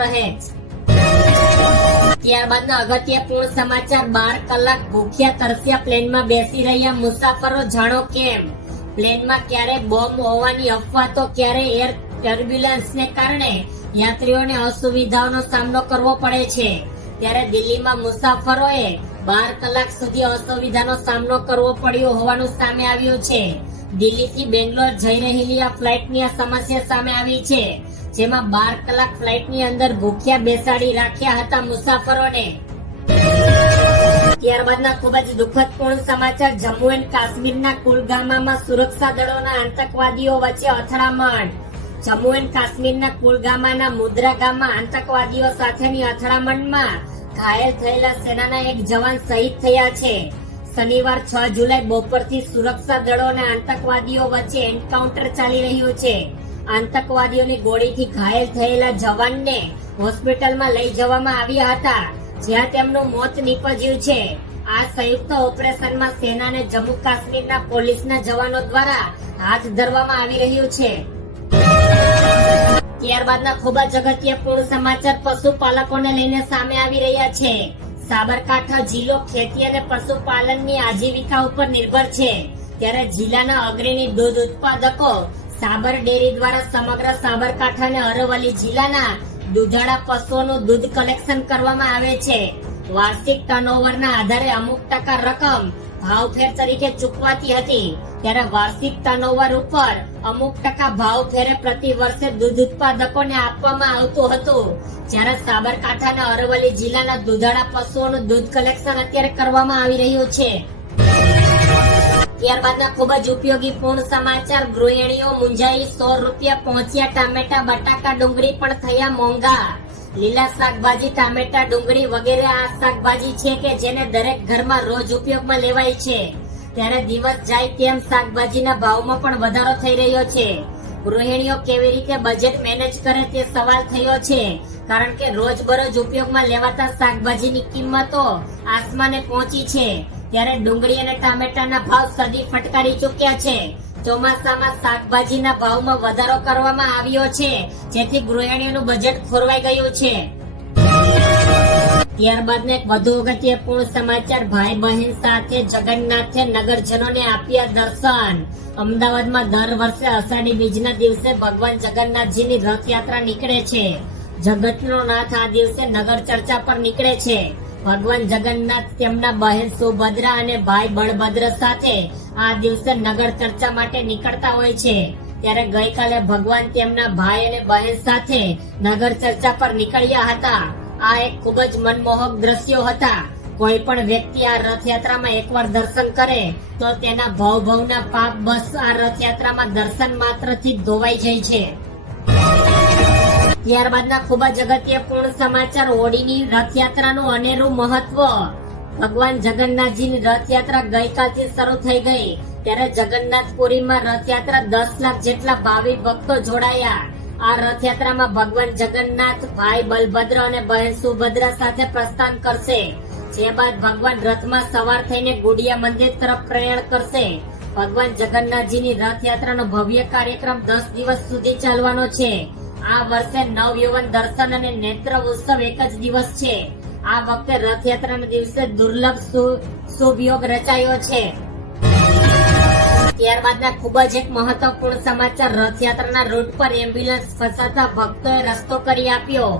રહે. ત્યારબાદના અગત્યપૂર્ણ સમાચાર. 12 કલાક ભૂખ્યા તરસ્યા પ્લેનમાં બેસી રહ્યા મુસાફરો, જાણો કેમ. પ્લેનમાં ક્યારે બોમ્બ હોવાની અફવા તો ક્યારે એર ટર્બ્યુલન્સને કારણે યાત્રીઓને અસુવિધાઓનો સામનો કરવો પડે છે. ત્યારે દિલ્હીમાં મુસાફરોએ 12 કલાક સુધી અસુવિધાનો સામનો કરવો પડ્યો હોવાનું સામે આવ્યું છે. દિલ્હીથી બેંગ્લોર જઈ રહેલી આ ફ્લાઇટની આ સમસ્યા સામે આવી છે, જેમાં 12 કલાક ફ્લાઇટની અંદર ભૂખ્યા બેસાડી રાખ્યા હતા મુસાફરોને. ત્યારબાદના ખૂબ જ દુઃખદપૂર્ણ સમાચાર. જમ્મુ એન્ડ કાશ્મીરના કુલગામામાં સુરક્ષા દળોના આતંકવાદીઓ વચ્ચે અથડામણ. જમ્મુ એન્ડ કાશ્મીરના કુલગામાના મુદ્રા ગામમાં આતંકવાદીઓ સાથેની અથડામણમાં ઘાયલ થયેલા સેનાના એક જવાન શહીદ થયા છે. શનિવાર 6 જુલાઈ બપોરથી સુરક્ષા દળો અને આતંકવાદીઓ વચ્ચે એન્કાઉન્ટર ચાલી રહ્યું છે. આતંકવાદીઓની ગોળીથી ઘાયલ થયેલા જવાનને હોસ્પિટલમાં લઈ જવામાં આવ્યા હતા, જ્યાં તેમનું મોત નીપજ્યું છે. આ સંયુક્ત ઓપરેશનમાં સેનાને જમ્મુ કાશ્મીરના પોલીસના જવાનો દ્વારા હાથ ધરવામાં આવી રહ્યું છે. ત્યારબાદના ખૂબ જ અગત્યપૂર્ણ સમાચાર પશુપાલકોને લઈને સામે આવી રહ્યા છે. સાબરકાંઠા જિલ્લો ખેતી અને પશુપાલનની આજીવિકા ઉપર નિર્ભર છે. ત્યારે જિલ્લાના અગ્રણી દૂધ ઉત્પાદકો સાબર ડેરી દ્વારા સમગ્ર સાબરકાંઠા અને અરવલ્લી જિલ્લાના દૂધાળા પશુઓનું દૂધ કલેક્શન કરવામાં આવે છે. વાર્ષિક ટર્નઓવરના આધારે અમુક ટકા રકમ ભાવફેર તરીકે ચૂકવાતી હતી. ત્યારે વાર્ષિક ટર્નઓવર ઉપર અમુક ટકા ભાવફેરે પ્રતિ વર્ષે દૂધ ઉત્પાદકોને આપવામાં આવતું હતું. જ્યારે સાબરકાંઠા અને અરવલ્લી જિલ્લાના દૂધાળા પશુઓનું દૂધ કલેક્શન અત્યારે કરવામાં આવી રહ્યું છે. ત્યારબાદના ખૂબ જ ઉપયોગી પૂર્ણ સમાચાર. ગૃહિણીઓ મૂંઝાઈ, 100 રૂપિયા પહોંચ્યા ટામેટા, બટાકા, ડુંગળી પણ થયા મોંઘા. લીલા શાકભાજી, ટામેટા, ડુંગળી વગેરે આ શાકભાજી છે કે જેને દરેક ઘરમાં રોજ ઉપયોગમાં લેવાય છે. ત્યારે દિવસ જાય તેમ શાકભાજીના ભાવમાં પણ વધારો થઈ રહ્યો છે. ગૃહિણીઓ કેવી રીતે બજેટ મેનેજ કરે તે સવાલ થયો છે, કારણ કે રોજબરોજ ઉપયોગમાં લેવાતા શાકભાજીની કિંમતો આસમાને પહોંચી છે. ત્યારે ડુંગળી અને ટામેટાના ભાવ સદી ફટકારી ચૂક્યા છે. ચોમાસામાં શાકભાજીના ભાવમાં વધારો કરવામાં આવ્યો છે, જેથી ગૃહિણીઓનું બજેટ ખોરવાઈ ગયું છે. ત્યારબાદ એક વધુ અગત્યપૂર્ણ સમાચાર. ભાઈ બહેન સાથે જગન્નાથે નગરજનોને આપ્યા દર્શન. અમદાવાદમાં દર વર્ષે અષાઢી બીજના દિવસે ભગવાન જગન્નાથજીની રથયાત્રા નીકળે છે. જગતનો નાથ આ દિવસે નગર ચર્ચા પર નીકળે છે. ભગવાન જગન્નાથ તેમના બહેન સુભદ્રા અને ભાઈ બળભદ્ર સાથે આ દિવસે નગર ચર્ચા માટે નીકળતા હોય છે. ત્યારે ગઈકાલે ભગવાન તેમના ભાઈ અને બહેન સાથે નગર ચર્ચા પર નીકળ્યા હતા. આ એક ખૂબ જ મનમોહક દ્રશ્યો હતા. કોઈ પણ વ્યક્તિ આ રથયાત્રામાં એકવાર દર્શન કરે તો તેના ભવના પાપ બસ આ રથયાત્રામાં દર્શન માત્રથી ધોવાઈ જાય છે. ત્યારબાદના ખૂબ જ અગત્યપૂર્ણ સમાચાર. હોળીની રથયાત્રાનું અનેરું મહત્વ. ભગવાન જગન્નાથજીની રથયાત્રા ગઈકાલથી શરૂ થઈ ગઈ. ત્યારે જગન્નાથપુરીમાં રથયાત્રા 10 લાખ જેટલા ભાવિ ભક્તો જોડાયા. આ રથયાત્રામાં ભગવાન જગન્નાથ ભાઈ બલભદ્ર અને બહેન સુભદ્રા સાથે પ્રસ્થાન કરશે. જે બાદ ભગવાન રથમાં સવાર થઈને ગુડિયા મંદિર તરફ પ્રયાણ કરશે. ભગવાન જગન્નાથજીની રથયાત્રાનો ભવ્ય કાર્યક્રમ 10 દિવસ સુધી ચાલવાનો છે. આ વર્ષે નવયૌવન દર્શન અને નેત્ર ઉત્સવ એક જ દિવસ છે. આ વખતે રથયાત્રાના દિવસે દુર્લભ શુભ યોગ રચાયો છે. ત્યારબાદના ખૂબ જ એક મહત્વપૂર્ણ સમાચાર. રથયાત્રાના રૂટ પર એમ્બ્યુલન્સ ફસાતા ભક્તોએ રસ્તો કરી આપ્યો.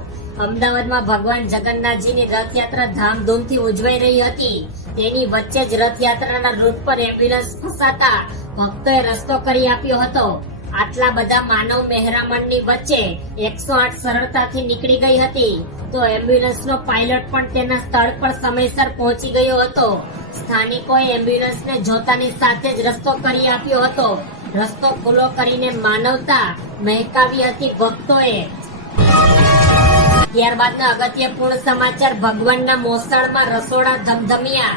અમદાવાદમાં ભગવાન જગન્નાથજીની રથયાત્રા ધામધૂમથી ઉજવાઈ રહી હતી. તેની વચ્ચે જ રથયાત્રાના રૂટ પર એમ્બ્યુલન્સ ફસાતા ભક્તોએ રસ્તો કરી આપ્યો હતો. આટલા બધા માનવ મહેરામણની વચ્ચે 108 સરળતાથી નીકળી ગઈ હતી, તો એમ્બ્યુલન્સનો પાયલટ પણ તેના સ્થળ પર સમયસર પહોંચી ગયો હતો. સ્થાનિકોએ એમ્બ્યુલન્સને જોતાની સાથે જ રસ્તો કરી આપ્યો હતો. રસ્તો ખુલ્લો કરીને માનવતા મહેકાવી હતી ભક્તોએ. ત્યારબાદના અગત્યપૂર્ણ સમાચાર. ભગવાનના મોસાળમાં રસોડા ધમધમ્યા.